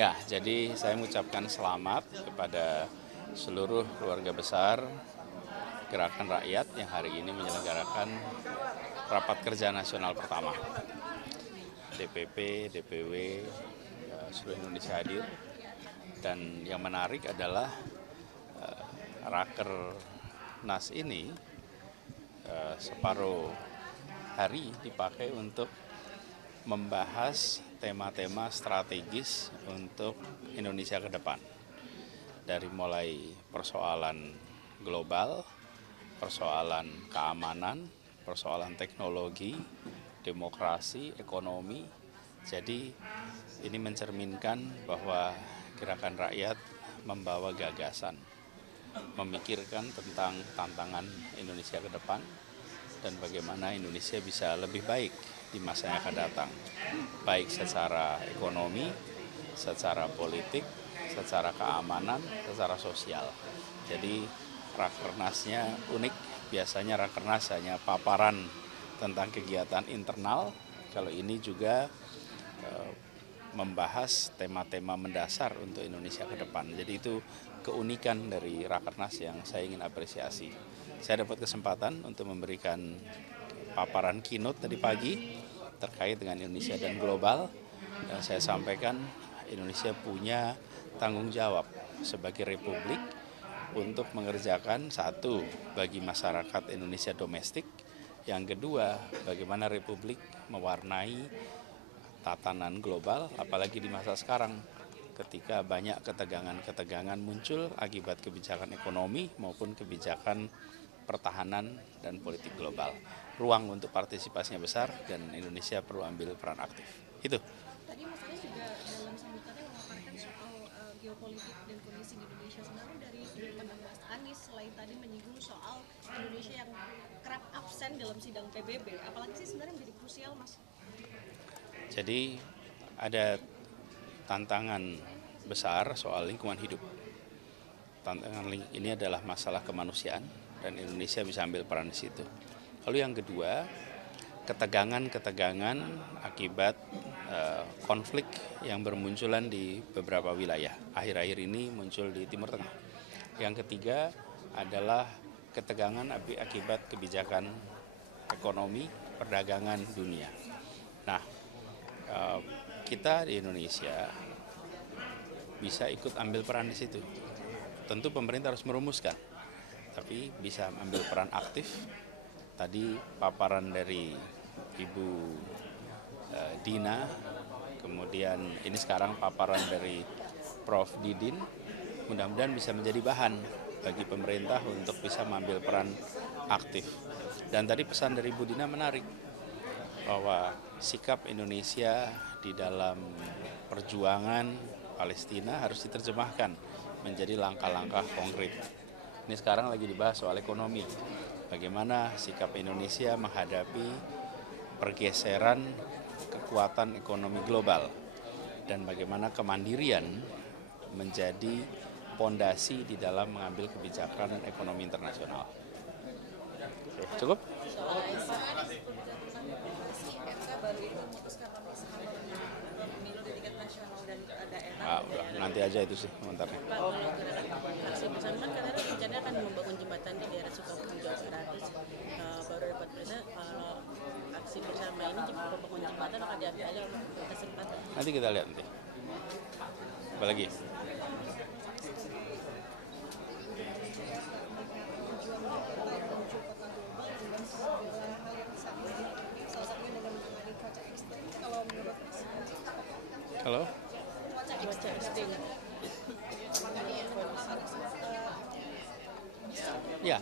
Ya, jadi saya mengucapkan selamat kepada seluruh keluarga besar Gerakan Rakyat yang hari ini menyelenggarakan Rapat Kerja Nasional pertama. DPP, DPW, seluruh Indonesia hadir. Dan yang menarik adalah Rakernas ini separuh hari dipakai untuk membahas tema-tema strategis untuk Indonesia ke depan. Dari mulai persoalan global, persoalan keamanan, persoalan teknologi, demokrasi, ekonomi. Jadi ini mencerminkan bahwa Gerakan Rakyat membawa gagasan, memikirkan tentang tantangan Indonesia ke depan dan bagaimana Indonesia bisa lebih baik di masa yang akan datang, baik secara ekonomi, secara politik, secara keamanan, secara sosial. Jadi Rakernasnya unik, biasanya Rakernas hanya paparan tentang kegiatan internal, kalau ini juga membahas tema-tema mendasar untuk Indonesia ke depan. Jadi itu keunikan dari Rakernas yang saya ingin apresiasi. Saya dapat kesempatan untuk memberikan paparan keynote tadi pagi terkait dengan Indonesia dan global. Dan saya sampaikan Indonesia punya tanggung jawab sebagai republik untuk mengerjakan satu bagi masyarakat Indonesia domestik, yang kedua bagaimana republik mewarnai tatanan global, apalagi di masa sekarang ketika banyak ketegangan-ketegangan muncul akibat kebijakan ekonomi maupun kebijakan pertahanan dan politik global. Ruang untuk partisipasinya besar dan Indonesia perlu ambil peran aktif. Itu. Tadi Mas Anies juga dalam sambutannya memaparkan soal geopolitik dan kondisi di Indonesia. Sebenarnya dari sudut pandang Mas Anies, selain tadi menyinggung soal Indonesia yang kerap absen dalam sidang PBB, apalagi sih sebenarnya menjadi krusial, Mas? Jadi ada tantangan besar soal lingkungan hidup. Tantangan ini adalah masalah kemanusiaan dan Indonesia bisa ambil peran di situ. Lalu yang kedua, ketegangan-ketegangan akibat konflik yang bermunculan di beberapa wilayah. Akhir-akhir ini muncul di Timur Tengah. Yang ketiga adalah ketegangan akibat kebijakan ekonomi perdagangan dunia. Nah, kita di Indonesia bisa ikut ambil peran di situ. Tentu pemerintah harus merumuskan, tapi bisa ambil peran aktif. Tadi paparan dari Ibu Dina, kemudian ini sekarang paparan dari Prof. Didin, mudah-mudahan bisa menjadi bahan bagi pemerintah untuk bisa mengambil peran aktif. Dan tadi pesan dari Ibu Dina menarik, bahwa sikap Indonesia di dalam perjuangan Palestina harus diterjemahkan menjadi langkah-langkah konkret. Ini sekarang lagi dibahas soal ekonomi. Bagaimana sikap Indonesia menghadapi pergeseran kekuatan ekonomi global dan bagaimana kemandirian menjadi pondasi di dalam mengambil kebijakan ekonomi internasional. Oke, cukup? Baru itu memutuskan pemisahan pemilu di tingkat nasional dan daerah. Udah, nanti aja itu sih komentarnya. Pak, kalau aksi bersama kan katanya rencananya akan membangun jembatan di daerah Sukabumi, Jawa Barat. Baru dapat berita kalau aksi bersama ini membangun jembatan akan diambil aja kesempatan. Nanti kita lihat nanti. Apalagi? Halo? Cuaca ekstrim. Ya,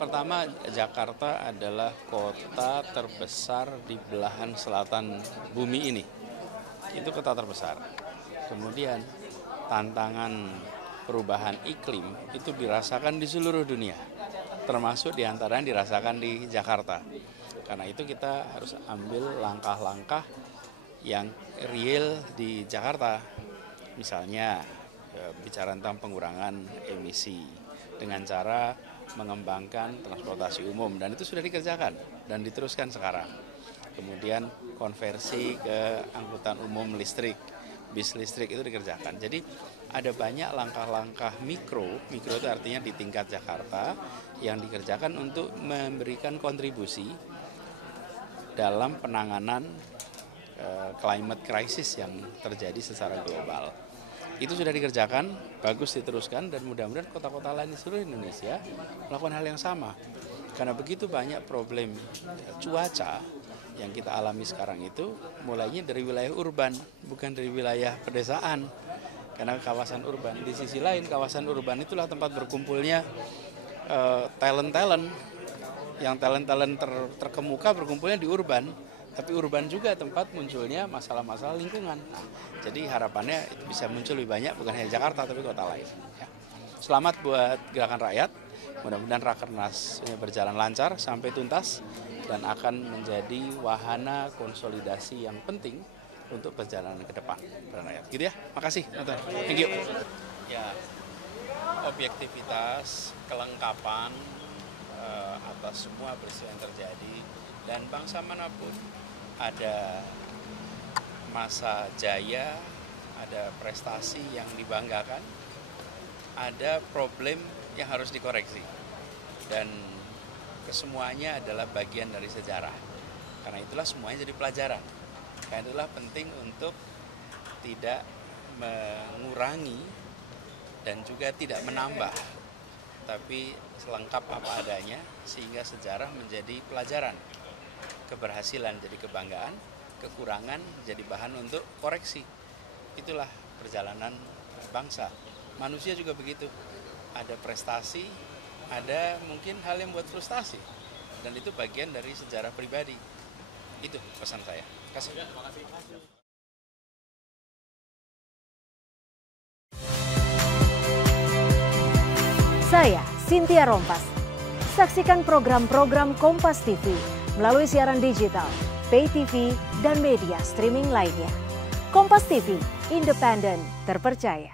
pertama Jakarta adalah kota terbesar di belahan selatan bumi ini. Itu kota terbesar. Kemudian tantangan perubahan iklim itu dirasakan di seluruh dunia, termasuk diantaranya dirasakan di Jakarta. Karena itu kita harus ambil langkah-langkah yang real di Jakarta. Misalnya bicara tentang pengurangan emisi dengan cara mengembangkan transportasi umum, dan itu sudah dikerjakan dan diteruskan sekarang. Kemudian konversi ke angkutan umum listrik, bis listrik itu dikerjakan. Jadi ada banyak langkah-langkah mikro itu artinya di tingkat Jakarta yang dikerjakan untuk memberikan kontribusi dalam penanganan climate crisis yang terjadi secara global. Itu sudah dikerjakan, bagus diteruskan, dan mudah-mudahan kota-kota lain di seluruh Indonesia melakukan hal yang sama. Karena begitu banyak problem cuaca yang kita alami sekarang itu mulainya dari wilayah urban, bukan dari wilayah pedesaan. Karena kawasan urban, di sisi lain kawasan urban itulah tempat berkumpulnya talent-talent, yang talent-talent terkemuka berkumpulnya di urban, tapi urban juga tempat munculnya masalah-masalah lingkungan. Nah, jadi harapannya itu bisa muncul lebih banyak, bukan hanya Jakarta tapi kota lain. Ya. Selamat buat Gerakan Rakyat, mudah-mudahan Rakernas berjalan lancar sampai tuntas dan akan menjadi wahana konsolidasi yang penting untuk perjalanan ke depan rakyat. Gitu ya, makasih. Thank you. Ya, objektivitas, kelengkapan atas semua peristiwa yang terjadi, dan bangsa manapun ada masa jaya, ada prestasi yang dibanggakan, ada problem yang harus dikoreksi, dan kesemuanya adalah bagian dari sejarah. Karena itulah semuanya jadi pelajaran. Karena itulah penting untuk tidak mengurangi dan juga tidak menambah, tapi selengkap apa adanya sehingga sejarah menjadi pelajaran. Keberhasilan jadi kebanggaan, kekurangan jadi bahan untuk koreksi. Itulah perjalanan bangsa. Manusia juga begitu. Ada prestasi, ada mungkin hal yang buat frustasi. Dan itu bagian dari sejarah pribadi. Itu pesan saya. Terima kasih. Saya Cynthia Rompas. Saksikan program-program Kompas TV melalui siaran digital, pay TV, dan media streaming lainnya. Kompas TV, independen, terpercaya.